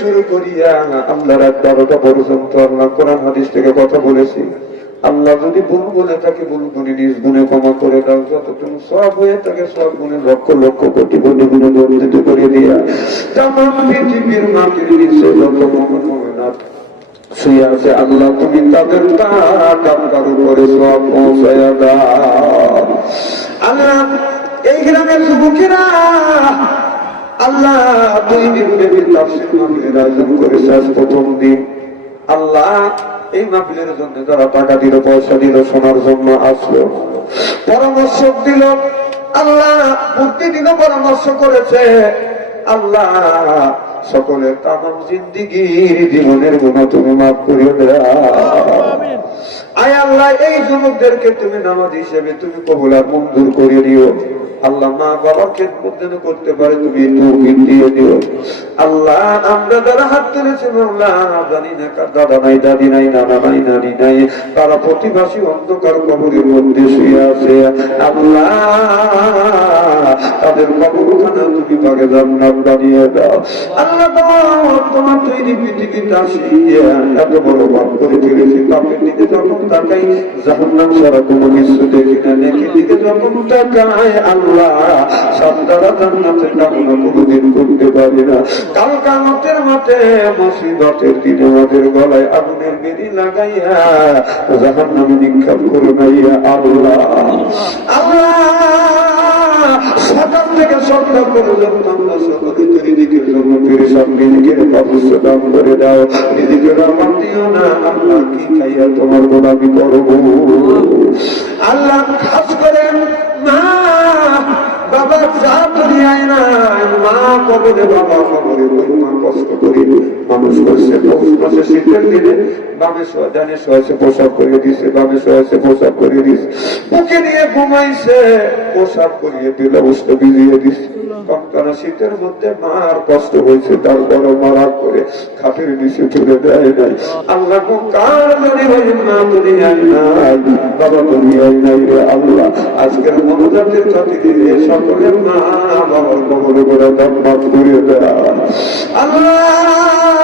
শুরু করিয়া আল্লাহ বারোটা পর্যন্ত আল্লাহ কোরআন হাদিস থেকে কথা বলেছি। আল্লাহ যদি ভুল বলে তাকে ভুল গুণে নিজ গুণে ক্ষমা করে দাও। যতটুকু সব হয়ে থাকে সব গুণে লক্ষ লক্ষ কোটি কোটি গুণে বর্ধিত করে দিয়া। তেমন পৃথিবীর মাটির আছে আল্লাহ, তুমি তাদের সব পৌঁছায়া দাও। আল্লাহ, এই গ্রামের যুবকেরা আল্লাহ দুই দিন ব্যাপী তাফসীর প্রথম দিন। আল্লাহ, এই মাহফিলের জন্য যারা টাকা দিল, পয়সা দিল শোনার জন্য আসলো, পরামর্শ দিল। আল্লাহ, বুদ্ধি দিল, পরামর্শ করেছে। আল্লাহ, সকলের তামাম জিন্দিগির জীবনের গুণ তুমি মাফ করিয়ে দাও তারা প্রতিবাসী অন্ধকার কবরের মধ্যে শুয়ে আছে। আল্লাহ, তাদের কবরখানা তুমি পাকে জান্নাত বানিয়ে দাও। আল্লাহ, তোমার তৈরি পৃথিবীতে আসিয়া এত বড় পাপ করে ফেলেছি পাপের দিকে যখন তাকাই জাহান্নাম ছাড়া কোনো কিছু দেখি না দিকে যখন তাকাই আল্লাহ জান্নাতের কামনা কোনোদিন করতে না। কাল কামতের মাঠে মুসিবতের দিনে আমাদের গলায় আগুনের বেরি লাগাইয়া নিক্ষেপ করে নাইয়া আল্লাহ। আল্লাহ, সকাল থেকে সন্ধ্যা পর্যন্ত অবশ্য দান করে দাও। নিজেকে না খাইয়া তোমার গোলামি করব আল্লাহ খাস করেন, মা, বাবা যা দুনিয়ায় নাই, মা কবরে, বাবা কবরে মা মানুষ করছে পৌষ শীতের দিনে মধ্যে মার কষ্ট হয়েছে তার বড় মারা করে খাটের নিচে তুলে দেয় নাই আল্লাহ বাবা আল্লাহ আজকের মনোজাতের খাতিরে সকলের মা বাবার কবলে করে দম্বাত করে দেয় আল্লাহ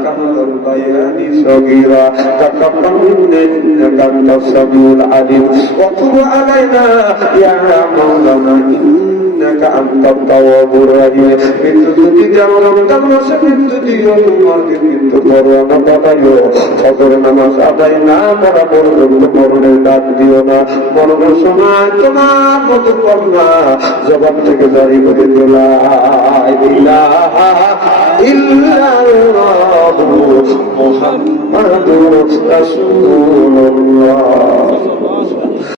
তাকাব্বাল মিন্না ইন্নাকা আনতাস সামিউল আলিম ওয়া তুব আলাইনা, ইয়া মাওলানা, ইন্নাকা আনতাত তাওয়াবুর রহিম। মৃত্যু যদি যাও রমজান মাসে মৃত্যু দিও, তোমাকে মৃত্যু পরোয়ানা পাঠাইও ফজর নামাজ আদায় না করা পর্যন্ত মরণের ডাক দিও না। মরণের সময় তোমার মতো কন্যা জবান থেকে জারি করে দিলা ইলাহা ইল্লাল্লাহু মুহাম্মাদুর রাসূলুল্লাহ